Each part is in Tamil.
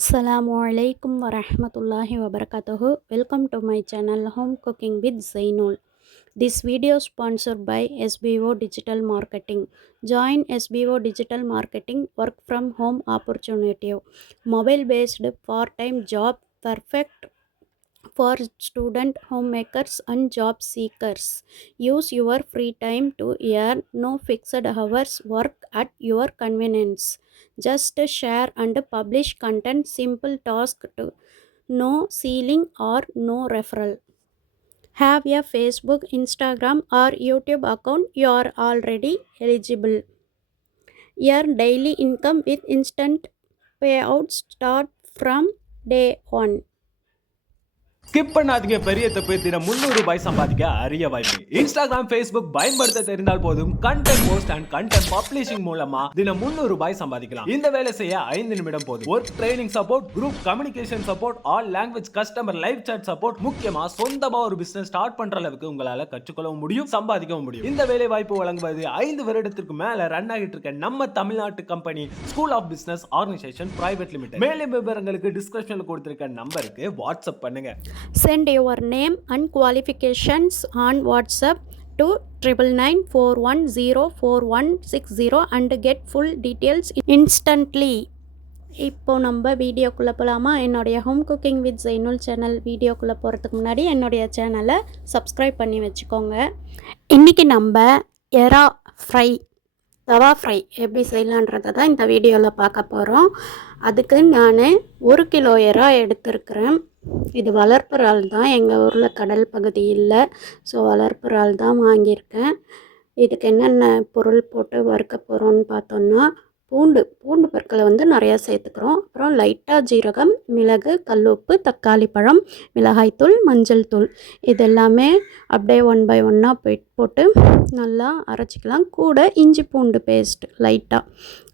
Assalamualaikum warahmatullahi wabarakatuh. Welcome to my channel Home Cooking with Zainul. This video is sponsored by SBO Digital Marketing. Join SBO Digital Marketing work from home opportunity. Mobile based part-time job perfect for student homemakers and job seekers. Use your free time to earn no fixed hours work at your convenience. Just share and publish content, simple task to no ceiling or no referral. Have a Facebook, Instagram or YouTube account, you are already eligible. Earn daily income with instant payouts start from day 1. Skip பண்ணாதீங்க, பெரிய தப்பு. தினம் 300 ரூபாய் சம்பாதிக்க அரிய வாய்ப்பு. இன்ஸ்டாகிராம், ஃபேஸ்புக் பயன்படுத்த தெரிந்தால் போதும். Content post and content publishing மூலமா தினம் 300 ரூபாய் சம்பாதிக்கலாம். இந்த வேலை செய்ய 5 நிமிடம் போதும். Work training support, group communication support, all language customer live chat support, முக்கியமா சொந்தமா ஒரு பிசினஸ் ஸ்டார்ட் பண்ற அளவுக்கு உங்களால கற்றுக்கொள்ளவும் முடியும், சம்பாதிக்கவும் முடியும். இந்த வேலை வாய்ப்பு வழங்குவது 5 வருடத்திற்கு மேல ரன் ஆகிட்டு இருக்க நம்ம தமிழ்நாட்டு company school of business organisation private limited. மேலும் விவரங்களுக்கு டிஸ்கிரிப்ஷன்ல கொடுத்திருக்க நம்பருக்கு வாட்ஸ்அப் பண்ணுங்க. Send your name and qualifications on WhatsApp to 9994104160 and get full details instantly. இப்போ நம்ம வீடியோக்குள்ளே போகலாமா? என்னுடைய home cooking with Zainul channel வீடியோக்குள்ளே போகிறதுக்கு முன்னாடி என்னுடைய சேனலை சப்ஸ்கிரைப் பண்ணி வச்சுக்கோங்க. இன்றைக்கி நம்ம எறா ஃப்ரை, தவா ஃப்ரை எப்படி செய்யலான்றதை தான் இந்த வீடியோவில் பார்க்க போகிறோம். அதுக்கு நான் 1 கிலோ எறா எடுத்துருக்கிறேன். இது வளர்ப்பு இறால் தான், எங்கள் ஊரில் கடல் பகுதி இல்லை, ஸோ வளர்ப்பு இறால் தான் வாங்கியிருக்கேன். இதுக்கு என்னென்ன பொருள் போட்டு வறுக்க போகிறோன்னு பார்த்தோன்னா, பூண்டு பற்களை நிறையா சேர்த்துக்கிறோம். அப்புறம் லைட்டாக ஜீரகம், மிளகு, கல்லுப்பு, தக்காளி பழம், மிளகாய்த்தூள், மஞ்சள் தூள், இது எல்லாமே அப்படியே 1 by 1 போட்டு நல்லா அரைச்சிக்கலாம். கூட இஞ்சி பூண்டு பேஸ்ட் லைட்டாக,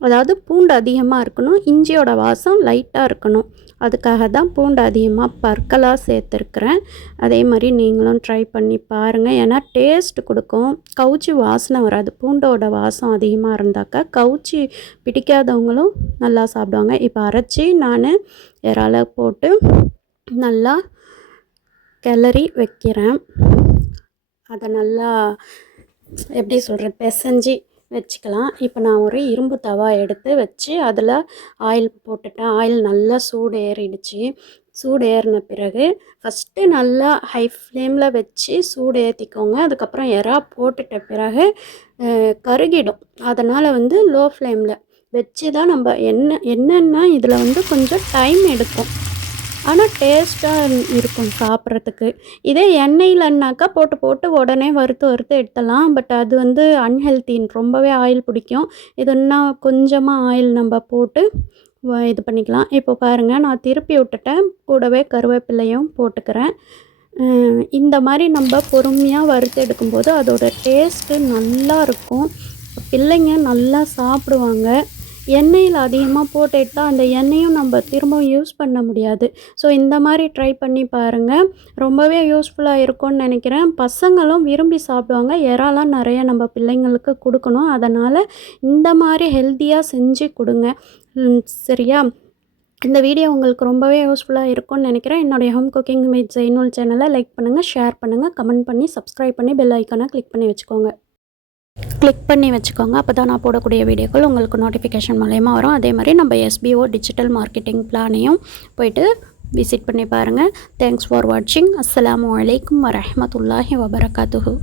அதாவது பூண்டு அதிகமாக இருக்கணும், இஞ்சியோட வாசம் லைட்டாக இருக்கணும், அதுக்காக தான் பூண்டு அதிகமாக பற்களாக சேர்த்துருக்குறேன். அதே மாதிரி நீங்களும் ட்ரை பண்ணி பாருங்கள், ஏன்னா டேஸ்ட் கொடுக்கும். கவுச்சி வாசனை வராது, பூண்டோட வாசம் அதிகமாக இருந்தாக்கா கவுச்சி பிடிக்காதவங்களும் நல்லா சாப்பிடுவாங்க. இப்போ அரைச்சி நான் இறால போட்டு நல்லா கிளறி வைக்கிறேன். அதை நல்லா எப்படி சொல்கிறது, பிசைஞ்சு வச்சுக்கலாம். இப்போ நான் ஒரு இரும்பு தவா எடுத்து வச்சு அதில் ஆயில் போட்டுட்டேன். ஆயில் நல்லா சூடு ஏறிடுச்சு. சூடு ஏறின பிறகு ஃபஸ்ட்டு நல்லா ஹை ஃப்ளேமில் வச்சு சூடு ஏற்றிக்கோங்க. அதுக்கப்புறம் எறா போட்டுட்ட பிறகு கருகிடும். அதனால் லோ ஃப்ளேமில் வச்சு தான் நம்ம என்னென்னா இதில் கொஞ்சம் டைம் எடுக்கும், ஆனால் டேஸ்ட்டாக இருக்கும் சாப்பிட்றதுக்கு. இதே எண்ணெயிலன்னாக்கா போட்டு உடனே வறுத்து எடுத்துடலாம். பட் அது அன்ஹெல்த்தின்னு, ரொம்பவே ஆயில் பிடிக்கும். இது இன்னும் கொஞ்சமாக ஆயில் நம்ம போட்டு இது பண்ணிக்கலாம். இப்போ பாருங்கள், நான் திருப்பி விட்டுட்டேன். கூடவே கருவேப்பிலையும் போட்டுக்கிறேன். இந்த மாதிரி நம்ம பொறுமையாக வறுத்து எடுக்கும்போது அதோட டேஸ்ட்டு நல்லா இருக்கும். பிள்ளைங்க நல்லா சாப்பிடுவாங்க. எண்ணெயில் அதிகமாக போட்டு எடுத்தால் அந்த எண்ணெயும் நம்ம திரும்பவும் யூஸ் பண்ண முடியாது. ஸோ இந்த மாதிரி ட்ரை பண்ணி பாருங்கள், ரொம்பவே யூஸ்ஃபுல்லாக இருக்கும்னு நினைக்கிறேன். பசங்களும் விரும்பி சாப்பிடுவாங்க. இறாலாம் நிறைய நம்ம பிள்ளைங்களுக்கு கொடுக்கணும், அதனால் இந்த மாதிரி ஹெல்த்தியாக செஞ்சு கொடுங்க, சரியா? இந்த வீடியோ உங்களுக்கு ரொம்பவே யூஸ்ஃபுல்லாக இருக்கும்னு நினைக்கிறேன். என்னுடைய ஹோம் குக்கிங் வித் ஜெய்னுல் சேனலை லைக் பண்ணுங்கள், ஷேர் பண்ணுங்கள், கமெண்ட் பண்ணி சப்ஸ்கிரைப் பண்ணி பெல் ஐக்கானை கிளிக் பண்ணி வச்சுக்கோங்க. அப்போ தான் நான் போடக்கூடிய வீடியோக்கள் உங்களுக்கு நோட்டிஃபிகேஷன் மூலயமா வரும். அதே மாதிரி நம்ம SBO டிஜிட்டல் மார்க்கெட்டிங் பிளானையும் போய்ட்டு விசிட் பண்ணி பாருங்கள். தேங்க்ஸ் ஃபார் வாட்சிங். அஸ்ஸலாமு அலைக்கும் வரஹ்மத்துல்லாஹி வபரகாத்துஹு.